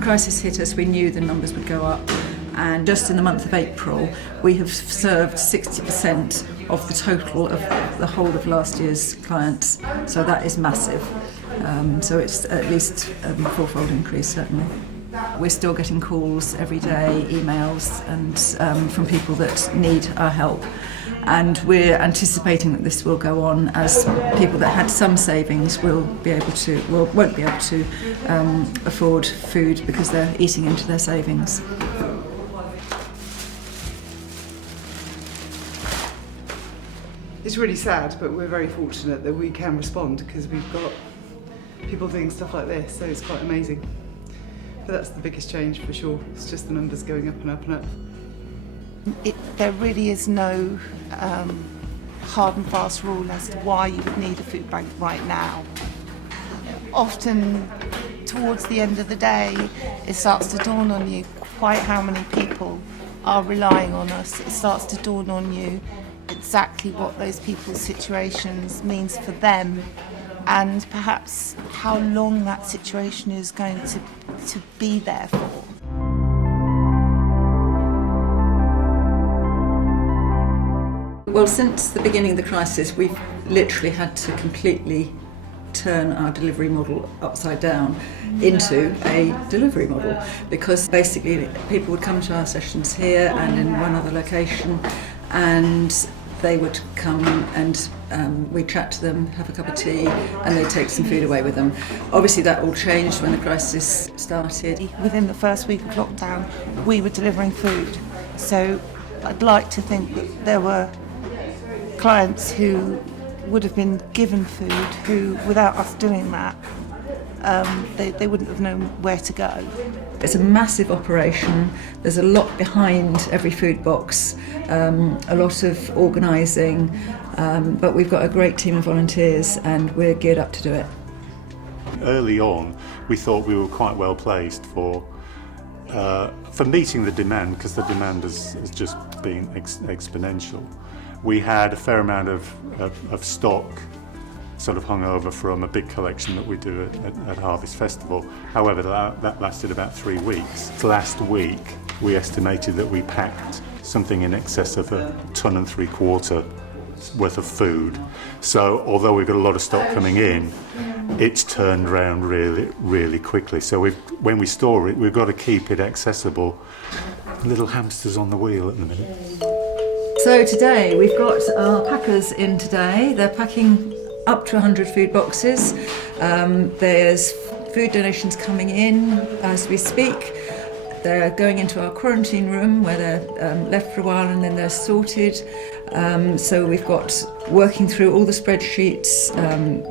the crisis hit us, we knew the numbers would go up, and just in the month of April we have served 60% of the total of the whole of last year's clients, so that is massive. So it's at least a fourfold increase, certainly. We're still getting calls every day, emails, and from people that need our help. And we're anticipating that this will go on as people that had some savings won't be able to afford food because they're eating into their savings. It's really sad, but we're very fortunate that we can respond because we've got people doing stuff like this, so it's quite amazing. But that's the biggest change for sure. It's just the numbers going up and up and up. There really is no hard and fast rule as to why you would need a food bank right now. Often towards the end of the day it starts to dawn on you quite how many people are relying on us. It starts to dawn on you exactly what those people's situations means for them, and perhaps how long that situation is going to be there for. Well, since the beginning of the crisis, we've literally had to completely turn our delivery model upside down into a delivery model, because basically people would come to our sessions here and in one other location, and they would come and we'd chat to them, have a cup of tea, and they'd take some food away with them. Obviously that all changed when the crisis started. Within the first week of lockdown, we were delivering food. So I'd like to think that there were clients who would have been given food who, without us doing that, they wouldn't have known where to go. It's a massive operation. There's a lot behind every food box, a lot of organising, but we've got a great team of volunteers and we're geared up to do it. Early on, we thought we were quite well placed for meeting the demand, because the demand has just been exponential. We had a fair amount of stock sort of hung over from a big collection that we do at Harvest Festival. However, that lasted about 3 weeks. Last week, we estimated that we packed something in excess of 1.75 tons worth of food. So although we've got a lot of stock coming in, it's turned around really, really quickly. So when we store it, we've got to keep it accessible. Little hamsters on the wheel at the minute. So today we've got our packers in today. They're packing up to 100 food boxes. There's food donations coming in as we speak. They're going into our quarantine room where they're left for a while and then they're sorted. So we've got working through all the spreadsheets,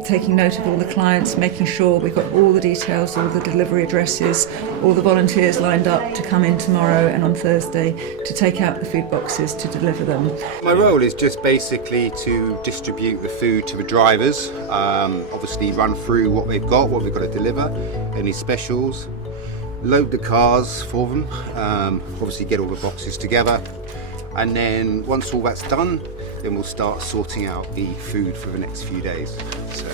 taking note of all the clients, making sure we've got all the details, all the delivery addresses, all the volunteers lined up to come in tomorrow and on Thursday to take out the food boxes to deliver them. My role is just basically to distribute the food to the drivers, obviously run through what they've got to deliver, any specials, load the cars for them, obviously get all the boxes together, and then once all that's done, then we'll start sorting out the food for the next few days. So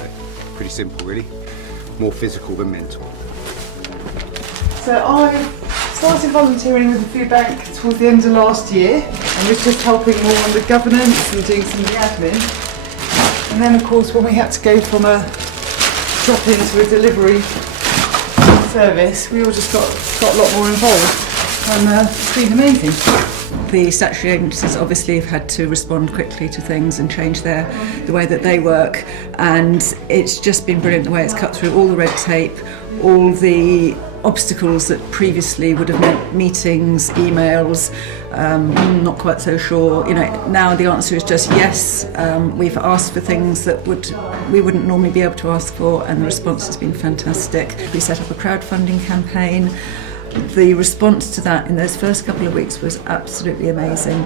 pretty simple really, more physical than mental. So I started volunteering with the food bank towards the end of last year and was just helping more on the governance and doing some of the admin. And then of course when we had to go from a drop-in to a delivery service, we all just got a lot more involved, and it's been amazing. The statutory agencies obviously have had to respond quickly to things and change the way that they work, and it's just been brilliant the way it's cut through all the red tape, all the obstacles that previously would have meant meetings, emails, not quite so sure. Now the answer is just yes. We've asked for things that we wouldn't normally be able to ask for, and the response has been fantastic. We set up a crowdfunding campaign. The response to that in those first couple of weeks was absolutely amazing.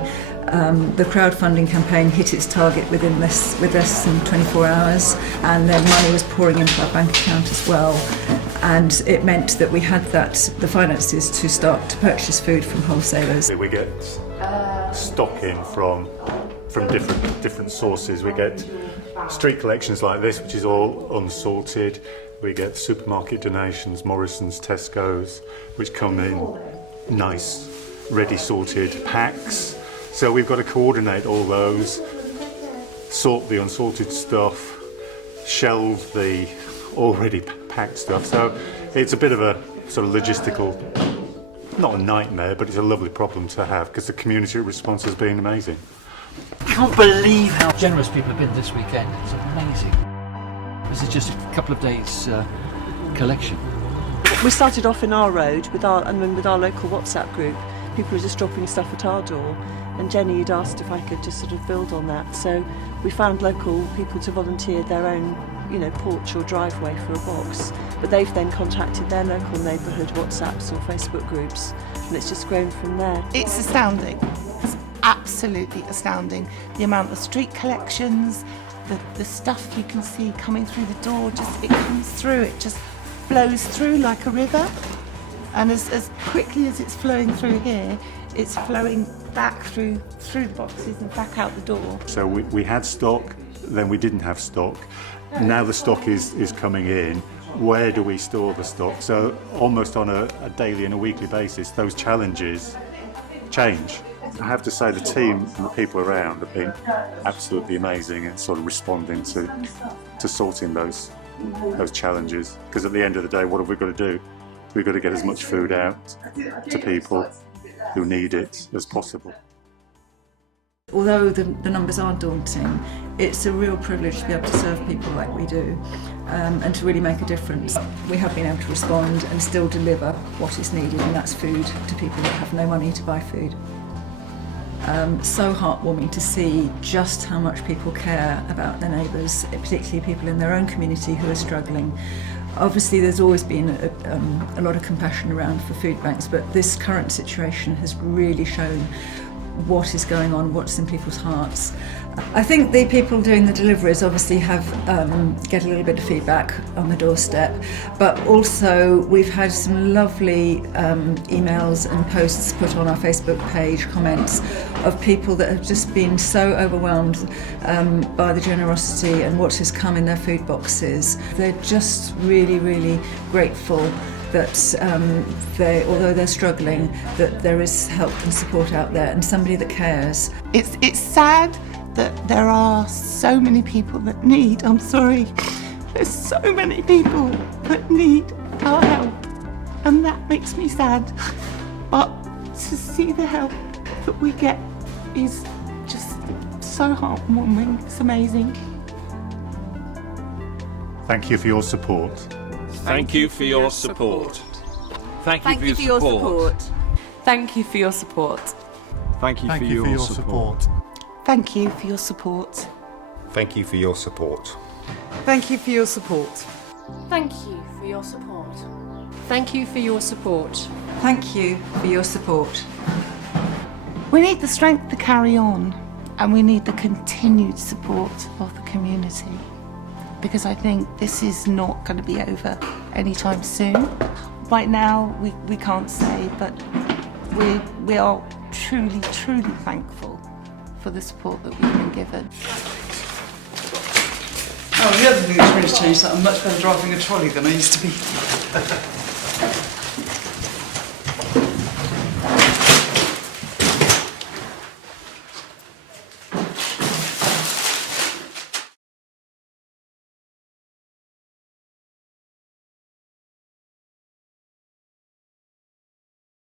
The crowdfunding campaign hit its target with less than 24 hours, and then money was pouring into our bank account as well. And it meant that we had the finances to start to purchase food from wholesalers. We get stock in from different sources. We get street collections like this, which is all unsorted. We get supermarket donations, Morrison's, Tesco's, which come in nice, ready sorted packs. So we've got to coordinate all those, sort the unsorted stuff, shelve the already packed stuff. So it's a bit of a sort of logistical, not a nightmare, but it's a lovely problem to have because the community response has been amazing. I can't believe how generous people have been this weekend. It's amazing. This is just a couple of days collection. We started off in our road with our local WhatsApp group. People were just dropping stuff at our door, and Jenny had asked if I could just sort of build on that. So we found local people to volunteer their own, porch or driveway for a box. But they've then contacted their local neighbourhood WhatsApps or Facebook groups, and it's just grown from there. It's astounding. It's absolutely astounding. The amount of street collections, the stuff you can see coming through the door, it comes through, it just flows through like a river. And as quickly as it's flowing through here, it's flowing back through the boxes and back out the door. So we had stock, then we didn't have stock. Now the stock is coming in. Where do we store the stock? So almost on a daily and a weekly basis, those challenges change. I have to say the team and the people around have been absolutely amazing in sort of responding to sorting those challenges. Because at the end of the day, what have we got to do? We've got to get as much food out to people who need it as possible. Although the numbers are daunting, it's a real privilege to be able to serve people like we do and to really make a difference. We have been able to respond and still deliver what is needed, and that's food to people that have no money to buy food. So heartwarming to see just how much people care about their neighbours, particularly people in their own community who are struggling. Obviously there's always been a lot of compassion around for food banks, but this current situation has really shown what is going on, what's in people's hearts. I think the people doing the deliveries obviously get a little bit of feedback on the doorstep, but also we've had some lovely emails and posts put on our Facebook page, comments of people that have just been so overwhelmed by the generosity and what has come in their food boxes. They're just really, really grateful that although they're struggling, that there is help and support out there and somebody that cares. It's sad that there are so many people that need, I'm sorry, there's so many people that need our help, and that makes me sad. But to see the help that we get is just so heartwarming, it's amazing. Thank you for your support. Thank you for your support. Thank you for your support. Thank you for your support. Thank you for your support. Thank you for your support. Thank you for your support. Thank you for your support. Thank you for your support. Thank you for your support. Thank you for your support. We need the strength to carry on, and we need the continued support of the community, because I think this is not going to be over anytime soon. Right now, we can't say, but we are truly, truly thankful for the support that we've been given. Oh, the other thing that's really changed is that I'm much better driving a trolley than I used to be.